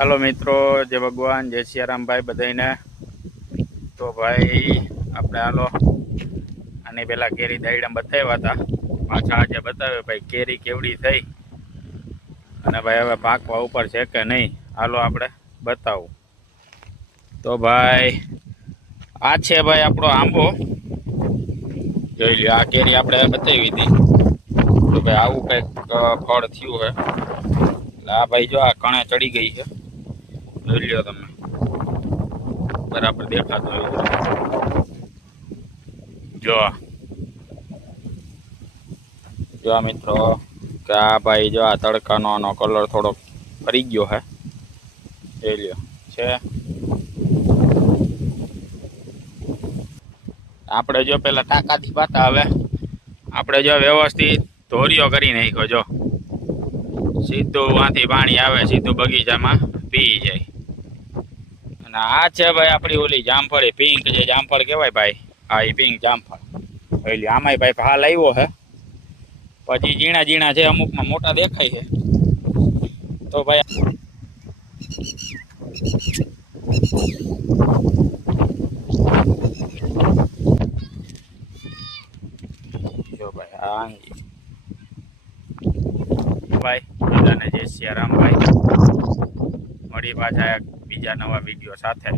Hello मित्रों, जय भगवान, जय सियाराम भाई बधाईने। तो भाई આપણે હાલો આની પહેલા કેરી દાયડા બતાવ્યા હતા, પાછા આજે બતાવ્યો ભાઈ કેરી કેવડી થઈ અને ભાઈ હવે પાકવા ઉપર છે કે નહીં, હાલો આપણે બતાવું। તો ભાઈ આ છે ભાઈ આપણો આંબો, જોઈ લ્યો। આ કેરી આપણે બતાવી હતી તો ભાઈ આવું કંઈક ફળ થયું છે। એટલે આ ભાઈ જો આ કણે ચડી ગઈ છે, જોઈ લ્યો તમે, बराबर देखा तो जो जो मित्रों के आ भाई जो आ तड़का नो कलर थोड़ो फरी गयो है, જોઈ લ્યો છે। આપણે જો પેલા ટાંકાથી પાતા, હવે આપણે જો વ્યવસ્થિત ધોરિયો કરી નાખ્યો, જો સીધું વાંથી પાણી આવે સીધું બગીચામાં પી જાય। आ है भाई अपनी ओली जामफल पिंक जे जामफल कहवाय भाई, हाँ ये पिंक जामफल आम भाई फाल आव्यो है, पछी झीणा झीणा है, अमुक में मोटा देखाय है। तो भाई जो भाई हाँ भाई बधाने जय सियाराम भाई, मळी पाछा एक बीजा नवा विडियो साथे।